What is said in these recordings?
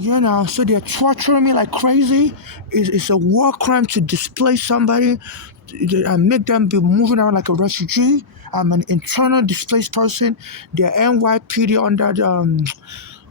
So they're torturing me like crazy. It's a war crime to displace somebody and make them be moving around like a refugee. I'm an internal displaced person. They're NYPD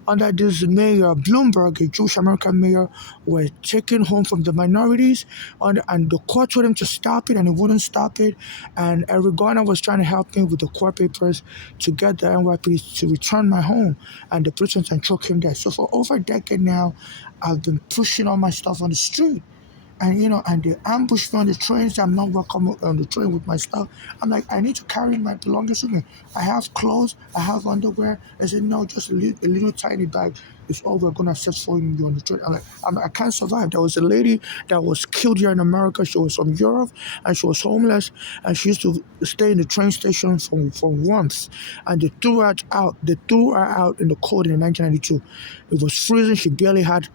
under this mayor, Bloomberg, a Jewish American mayor, were taken home from the minorities, and the court told him to stop it, and he wouldn't stop it. And Eric Garner was trying to help me with the court papers to get the NYPD to return my home, and the police went and took him there. So for over a decade now, I've been pushing all my stuff on the street. And they ambushed me on the train, so I'm not welcome on the train with my stuff. I'm like, I need to carry my belongings with me. I have clothes, I have underwear. They said, no, just a little tiny bag is all we're gonna accept for you on the train. I can't survive. There was a lady that was killed here in America. She was from Europe and she was homeless, and she used to stay in the train station for warmth. And they threw her out. They threw her out in the cold in 1992. It was freezing. She barely had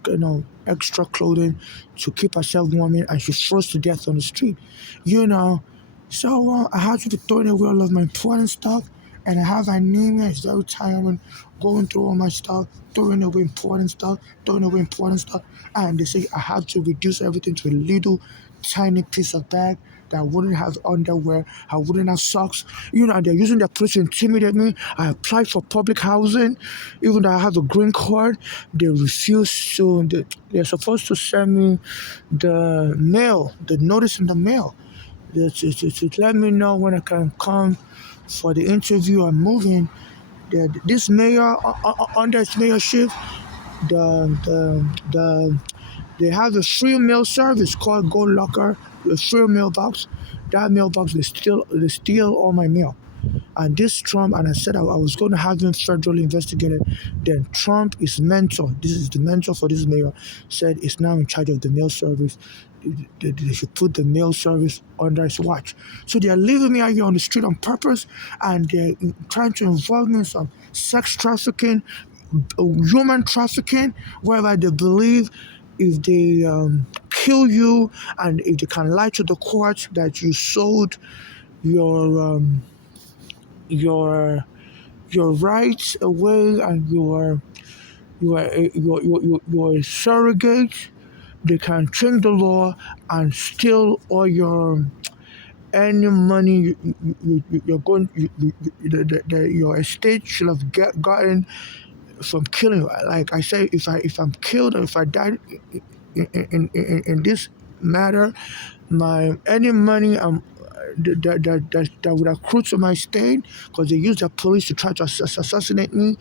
extra clothing to keep herself warm, and she froze to death on the street. You know, so I had to be throwing away all of my important stuff, and I have anemia. It's very tiring going through all my stuff, throwing away important stuff, throwing away important stuff. And they say I have to reduce everything to a little tiny piece of bag that I wouldn't have underwear, I wouldn't have socks. And they're using their police to intimidate me. I applied for public housing, even though I have a green card. They refuse to. They're supposed to send me the mail, the notice in the mail, to let me know when I can come for the interview. I'm moving. This mayor, under his mayorship, the they have a free mail service called Gold Locker, a free mailbox. That mailbox, they steal all my mail. And this Trump, and I said I was going to have him federally investigated. Then Trump, his mentor, this is the mentor for this mayor, said he's now in charge of the mail service. They should put the mail service under his watch. So they are leaving me out here on the street on purpose, and they're trying to involve me in some sex trafficking, human trafficking, whereby they believe if they kill you, and if they can lie to the court that you sold your your your rights away, and you're a surrogate, they can change the law and steal all your any money you're going your estate should have gotten from killing. Like I say, if I'm killed, or if I died in this matter, my any money that would accrue to my state, because they use the police to try to assassinate me.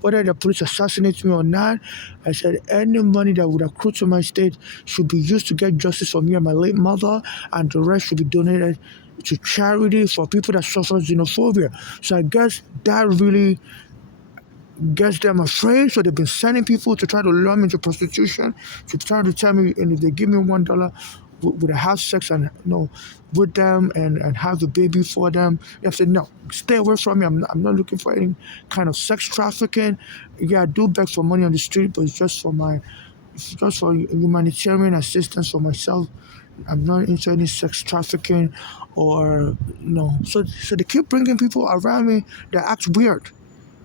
Whether the police assassinates me or not, I said any money that would accrue to my state should be used to get justice for me and my late mother, and the rest should be donated to charity for people that suffer xenophobia. So I guess that really gets them afraid. So they've been sending people to try to lure me into prostitution, to try to tell me, and if they give me $1, would I have sex and with them, and have the baby for them? I said no, stay away from me. I'm not looking for any kind of sex trafficking. Yeah, I do beg for money on the street, but it's just for humanitarian assistance for myself. I'm not into any sex trafficking or no. So they keep bringing people around me that act weird.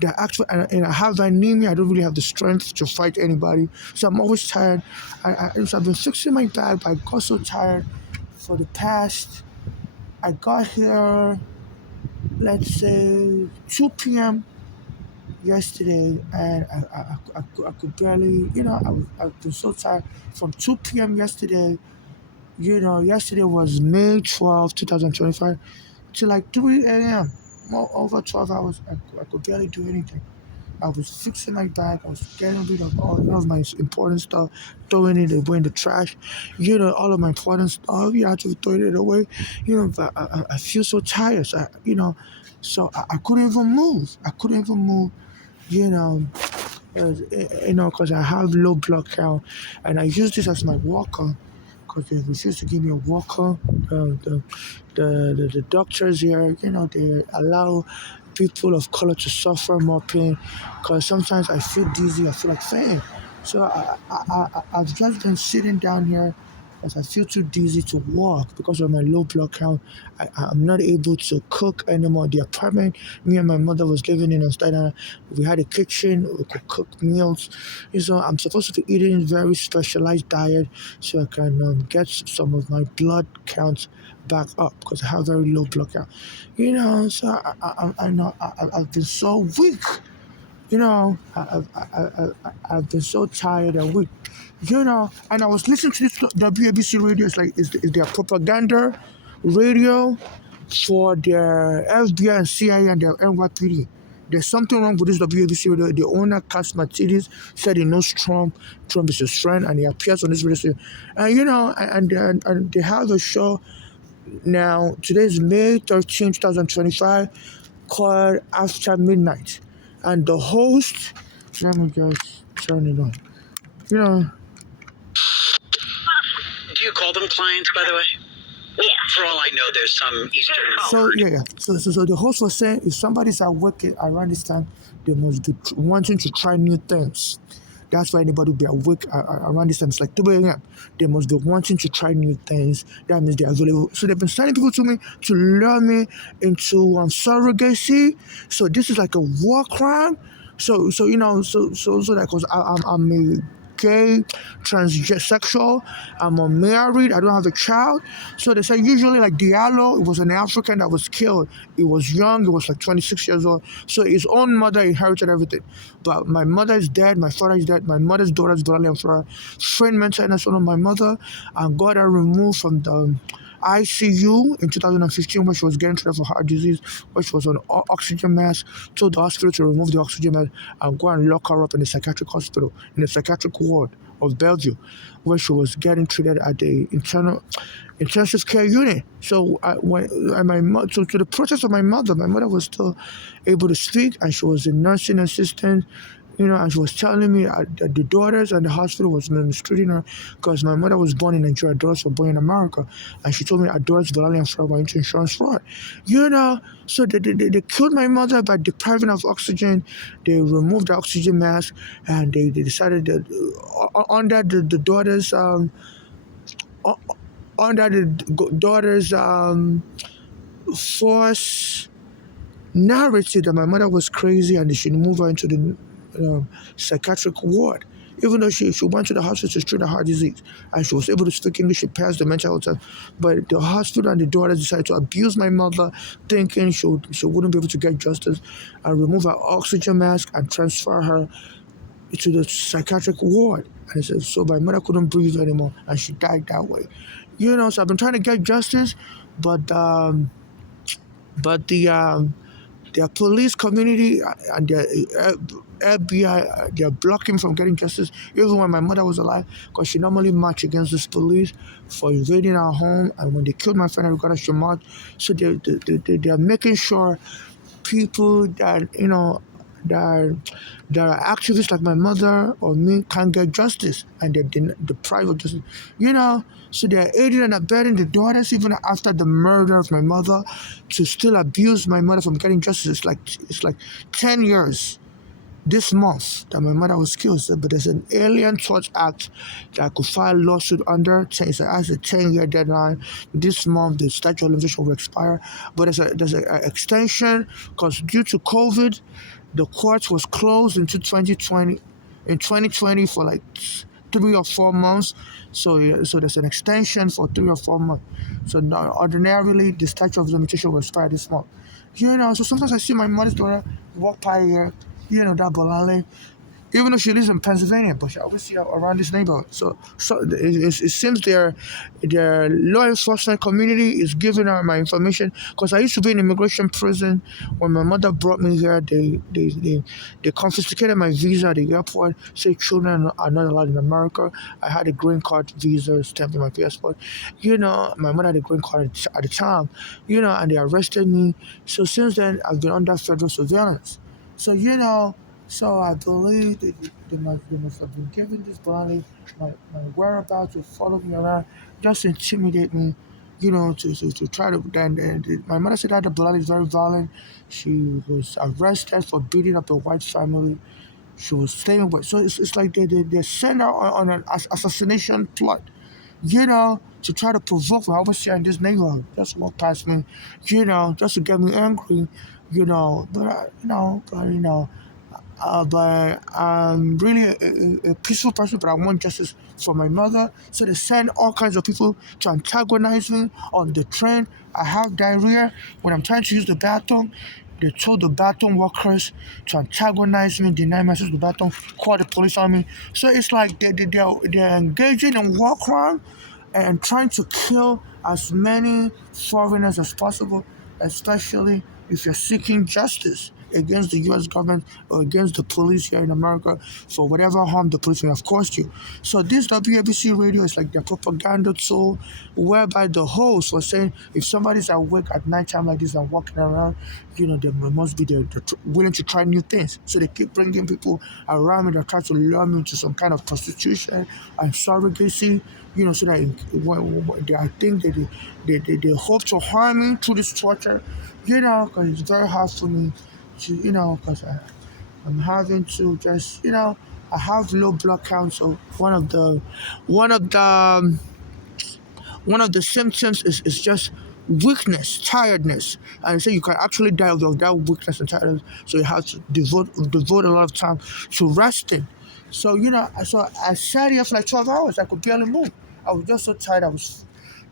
That actually, and I have anemia. I don't really have the strength to fight anybody, so I'm always tired. So I've been fixing my back, but I got so tired for the past. I got here, let's say 2 p.m. yesterday, and I could barely, I've been so tired from 2 p.m. yesterday. Yesterday was May 12th, 2025, to like 3 a.m. More over 12 hours. I could barely do anything. I was fixing my bag. I was getting rid of all of my important stuff, throwing it away in the trash. All of my important stuff. I had to throw it away. But I feel so tired. So I couldn't even move. I couldn't even move. You know, because I have low blood count, and I use this as my walker. Because they refuse to give me a walker. The doctors here, they allow people of color to suffer more pain, because sometimes I feel dizzy, I feel like fainting. So I've just been sitting down here as I feel too dizzy to walk because of my low blood count. I'm not able to cook anymore. The apartment me and my mother was living in Staten, we had a kitchen, we could cook meals. So I'm supposed to be eating very specialized diet so I can get some of my blood counts back up because I have very low blood count. So I know I've been so weak. I've been so tired and weak. And I was listening to this WABC radio. It's like is their propaganda radio for their FBI and CIA and their NYPD. There's something wrong with this WABC radio. The owner, Cass Martinez, said he knows Trump. Trump is his friend, and he appears on this radio station. And and they have a show now. Today is May 13th, 2025, called After Midnight, and the host. Let me just turn it on. You know, Do you call them clients, by the way? Yeah. For all I know, there's some Eastern. So yeah. So the host was saying if somebody's at work around this time, they must be wanting to try new things. That's why anybody will be awake around this time. It's like 2 a.m. They must be wanting to try new things. That means they're available. So they've been sending people to me to lure me into surrogacy. So this is like a war crime. So that because I'm a gay, transsexual, I'm unmarried, I don't have a child. So they say usually like Diallo, it was an African that was killed. He was young, he was like 26 years old. So his own mother inherited everything. But my mother is dead, my father is dead, my mother's daughter is violent for her. Friend mentioned us one of my mother and got her removed from the ICU in 2015 when she was getting treated for heart disease, when she was on oxygen mask, told the hospital to remove the oxygen mask and go and lock her up in the psychiatric hospital, in the psychiatric ward of Bellevue, where she was getting treated at the intensive care unit. So to the process of my mother was still able to speak, and she was a nursing assistant. And she was telling me that the daughters and the hospital was mistreating her because my mother was born in Nigeria, daughters were born in America, and she told me her daughters violently and fraud were into insurance fraud. So they killed my mother by depriving her of oxygen. They removed the oxygen mask, and they decided that under the daughters under the daughter's force narrative that my mother was crazy and they should move her into the psychiatric ward. Even though she went to the hospital to treat a heart disease and she was able to speak English, she passed the mental health test. But the hospital and the daughters decided to abuse my mother, thinking she wouldn't be able to get justice, and remove her oxygen mask and transfer her to the psychiatric ward. And so my mother couldn't breathe anymore and she died that way. So I've been trying to get justice, but the their police community and their FBI, they're blocking me from getting justice, even when my mother was alive, because she normally marched against this police for invading our home. And when they killed my friend, Ricardo, she marched. So they're making sure people that that are activists like my mother or me can't get justice, and they're deprived of justice. So they're aiding and abetting the daughters even after the murder of my mother to still abuse my mother from getting justice. It's like 10 years this month that my mother was killed. But there's an Alien Torch Act that I could file a lawsuit under. It has a 10-year deadline. This month the statute of limitations will expire, but there's an extension because due to COVID, the court was closed into 2020. In 2020 for like 3 or 4 months, so there's an extension for 3 or 4 months. So now, ordinarily, the statute of limitation will expire this month. So sometimes I see my mother's daughter walk by here, that Bolale, even though she lives in Pennsylvania, but she always see her around this neighborhood. So it seems their law enforcement community is giving her my information, because I used to be in immigration prison. When my mother brought me here, they confiscated my visa at the airport, said children are not allowed in America. I had a green card visa stamped in my passport. My mother had a green card at the time, and they arrested me. So since then, I've been under federal surveillance. So I believe they must have been given this body, my whereabouts, to follow me around, just to intimidate me, to try to. Then my mother said that the blood is very violent. She was arrested for beating up a white family. She was staying with. So it's like they sent her on an assassination plot. to try to provoke me. I always say in this neighborhood, just walk past me, just to get me angry, but I'm really a peaceful person, but I want justice for my mother. So they send all kinds of people to antagonize me on the train. I have diarrhea. When I'm trying to use the bathroom, they told the bathroom workers to antagonize me, deny me access to the bathroom, call the police on me. So it's like they're engaging in war crime and trying to kill as many foreigners as possible, especially if you're seeking justice against the US government or against the police here in America for whatever harm the police may have caused you. So this WABC radio is like their propaganda tool, whereby the host was saying if somebody's awake at nighttime like this and walking around, they must be willing to try new things. So they keep bringing people around me that try to lure me into some kind of prostitution and surrogacy, so that I think that they hope to harm me through this torture, because it's very hard for me to, because I'm having to just, I have low blood count. So one of the one of the symptoms is just weakness, tiredness, and so you can actually die of that weakness and tiredness. So you have to devote a lot of time to resting. So so I sat here for like 12 hours. I could barely move. I was just so tired. I was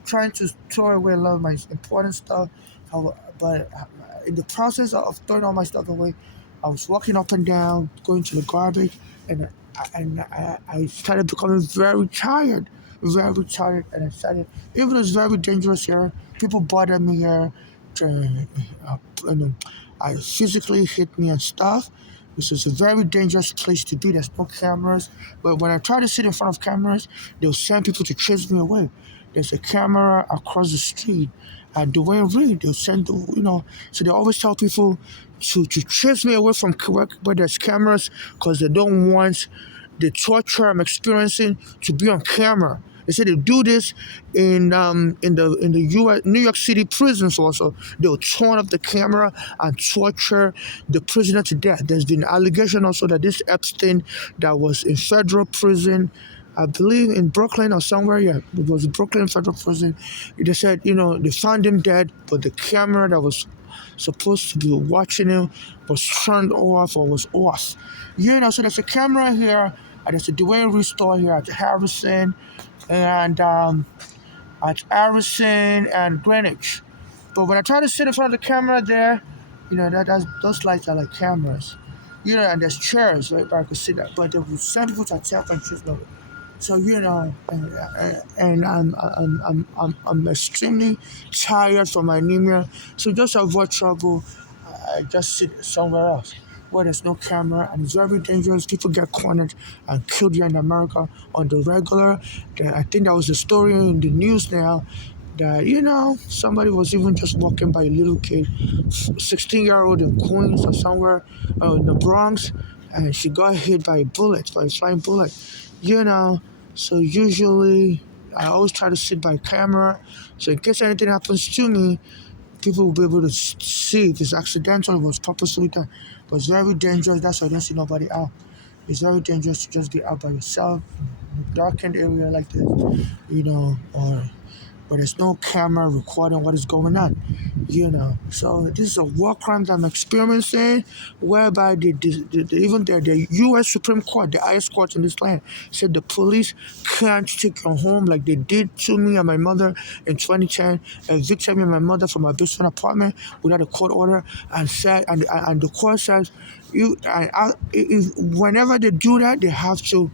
trying to throw away a lot of my important stuff, but in the process of throwing all my stuff away, I was walking up and down, going to the garbage, and I started becoming very tired, and I started. Even though it's very dangerous here, people bother me here, uh, you know, I physically hit me and stuff. This is a very dangerous place to be. There's no cameras, but when I try to sit in front of cameras, they'll send people to chase me away. There's a camera across the street at Dwayne Reed. They'll send, so they always tell people to chase me away from where there's cameras because they don't want the torture I'm experiencing to be on camera. They say they do this in the U.S. New York City prisons also. They'll turn off the camera and torture the prisoner to death. There's been allegation also that this Epstein that was in federal prison, I believe in Brooklyn or somewhere, yeah, it was Brooklyn federal prison. They said, they found him dead, but the camera that was supposed to be watching him was turned off or was off. So there's a camera here, and there's a Dwayne Reed store here at Harrison and Greenwich. But when I try to sit in front of the camera there, those lights are like cameras. And there's chairs right where I could sit at, but they will send people to attack and shoot them. So and I'm extremely tired from my anemia. So just to avoid trouble, I just sit somewhere else where there's no camera and it's very dangerous. People get cornered and killed here in America on the regular. I think that was the story in the news now that somebody was even just walking by a little kid, 16-year-old in Queens or somewhere in the Bronx, and she got hit by a flying bullet. So usually I always try to sit by camera, so in case anything happens to me, people will be able to see if it's accidental or it was purposely done. But it's very dangerous. That's why I don't see nobody out. It's very dangerous to just be out by yourself in a darkened area like this, or but there's no camera recording what is going on, So this is a war crime that I'm experiencing, whereby even the U.S. Supreme Court, the highest court in this land, said the police can't take you home like they did to me and my mother in 2010, evicted me and my mother from my basement apartment without a court order, and the court says, whenever they do that, they have to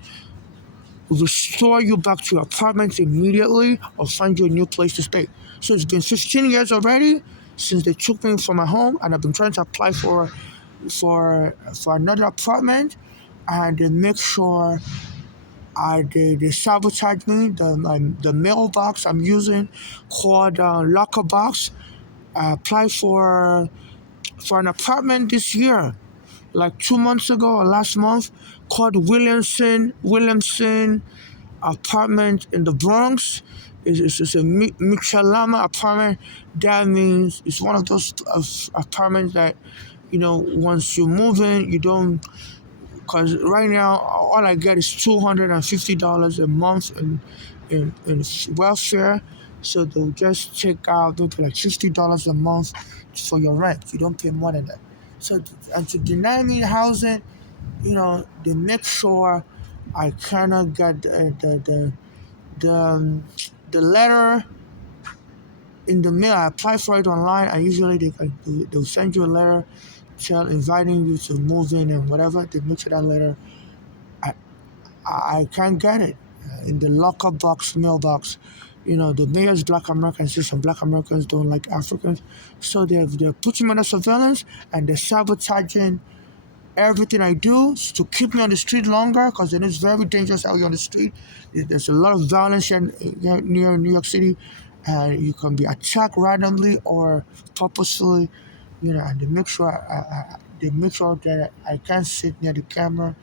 restore you back to your apartment immediately or find you a new place to stay. So it's been 15 years already since they took me from my home, and I've been trying to apply for another apartment, and they make sure they sabotage me. The mailbox I'm using called Locker Box. I applied for an apartment this year, like 2 months ago or last month, called Williamson apartment in the Bronx. It's a Michelama apartment. That means it's one of those apartments that, once you move in, you don't Cause right now all I get is $250 a month in welfare. So they'll just take out maybe like $50 a month for your rent. You don't pay more than that. So and to deny me housing, they make sure I cannot get the letter in the mail. I apply for it online, and usually they'll send you a letter inviting you to move in and whatever. They make sure that letter I I can't get it in the locker box mailbox. The mayor's Black Americans say some Black Americans don't like Africans, so they're putting me under surveillance and they're sabotaging everything I do to keep me on the street longer because it's very dangerous out here on the street. There's a lot of violence here near New York City, and you can be attacked randomly or purposefully. And they make sure that I can't sit near the camera.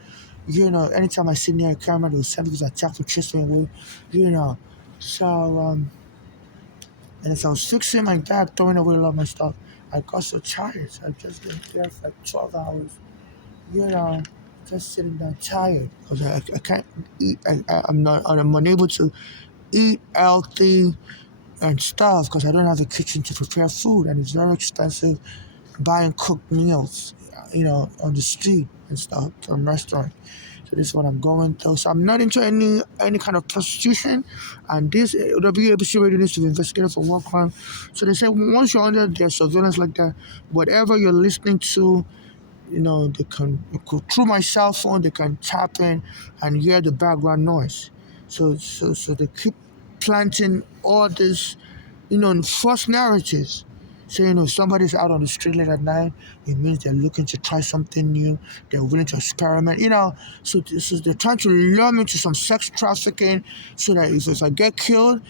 Anytime I sit near a camera, they'll send people to attack to chase me away. You know, so and as I was fixing my bag, throwing away a lot of my stuff, I got so tired. So I just been there for like 12 hours you know, just sitting down tired because I can't eat. I'm unable to eat healthy and stuff because I don't have a kitchen to prepare food, and it's very expensive buying cooked meals, on the street and stuff from restaurants. So this is what I'm going through. So I'm not into any kind of prostitution, and this WABC radio needs to be investigated for war crime. So they say once you're under their surveillance like that, whatever you're listening to, they can through my cell phone they can tap in and hear the background noise. So they keep planting all this, false narratives. So if somebody's out on the street late at night, it means they're looking to try something new. They're willing to experiment. So they're trying to lure me to some sex trafficking, so that if I get killed,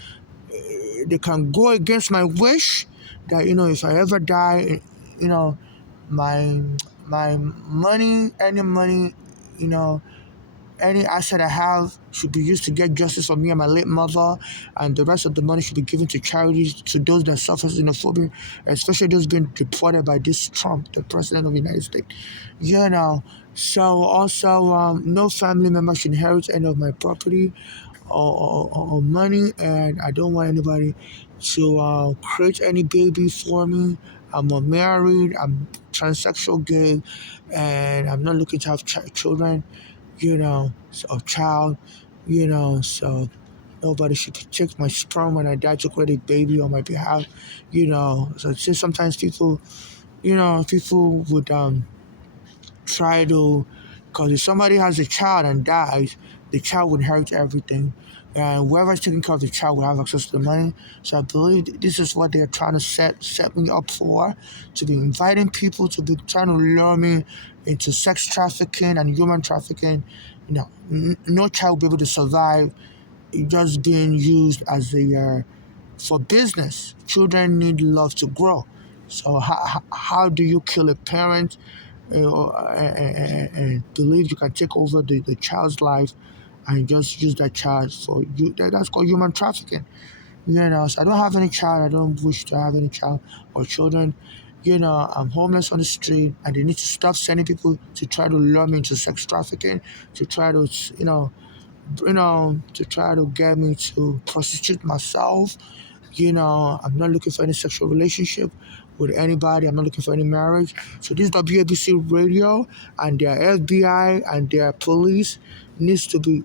they can go against my wish. That if I ever die, you know, my money, any money, you know, any asset I have should be used to get justice for me and my late mother, and the rest of the money should be given to charities, to those that suffer xenophobia, especially those being deported by this Trump, the president of the United States. So also, no family member should inherit any of my property or money, and I don't want anybody to create any baby for me. I'm unmarried, I'm transsexual gay, and I'm not looking to have children, or child, so nobody should take my sperm when I die to create a baby on my behalf, So just sometimes people would try to, because if somebody has a child and dies, the child would inherit everything. And whoever's taking care of the child will have access to the money. So I believe this is what they're trying to set me up for, to be inviting people, to be trying to lure me into sex trafficking and human trafficking. No child will be able to survive just being used as for business. Children need love to grow. So how do you kill a parent and believe you can take over the child's life and just use that child for you? That's called human trafficking. So I don't have any child. I don't wish to have any child or children. I'm homeless on the street, and they need to stop sending people to try to lure me into sex trafficking, to try to, to try to get me to prostitute myself. I'm not looking for any sexual relationship with anybody. I'm not looking for any marriage. So this WABC radio and their FBI and their police needs to be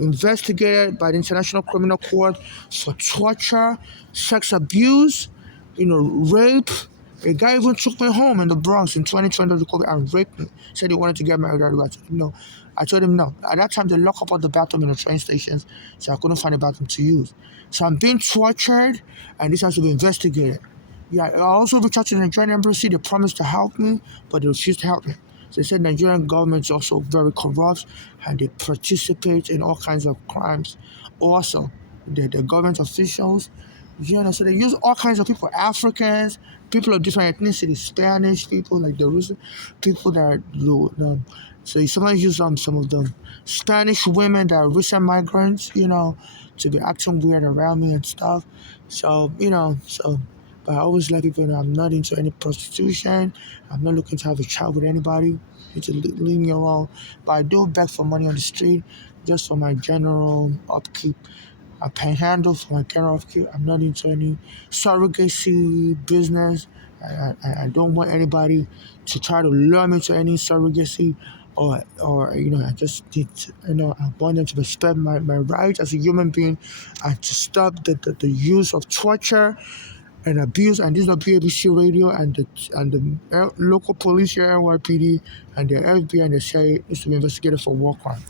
investigated by the International Criminal Court for torture, sex abuse, rape. A guy even took me home in the Bronx in 2020 and raped me. Said he wanted to get married. I said no. I told him no. At that time, they lock up all the bathroom in the train stations, so I couldn't find a bathroom to use. So I'm being tortured, and this has to be investigated. Yeah, I also reached out to the Nigerian embassy. They promised to help me, but they refused to help me. So they said Nigerian government is also very corrupt, and they participate in all kinds of crimes. Also, the government officials, so they use all kinds of people, Africans, people of different ethnicities, Spanish people, like the Russian people that are so sometimes use some of them Spanish women that are recent migrants, to be acting weird around me and stuff. So But I always let people know I'm not into any prostitution. I'm not looking to have a child with anybody. You to leave me alone. But I do beg for money on the street just for my general upkeep. I panhandle for my general upkeep. I'm not into any surrogacy business. I don't want anybody to try to lure me to any surrogacy or I just need to, I want them to respect my rights as a human being and to stop the use of torture and abuse. And this is not BBC Radio and the local police here, NYPD and the FBI and the CIA is to be investigated for war crime.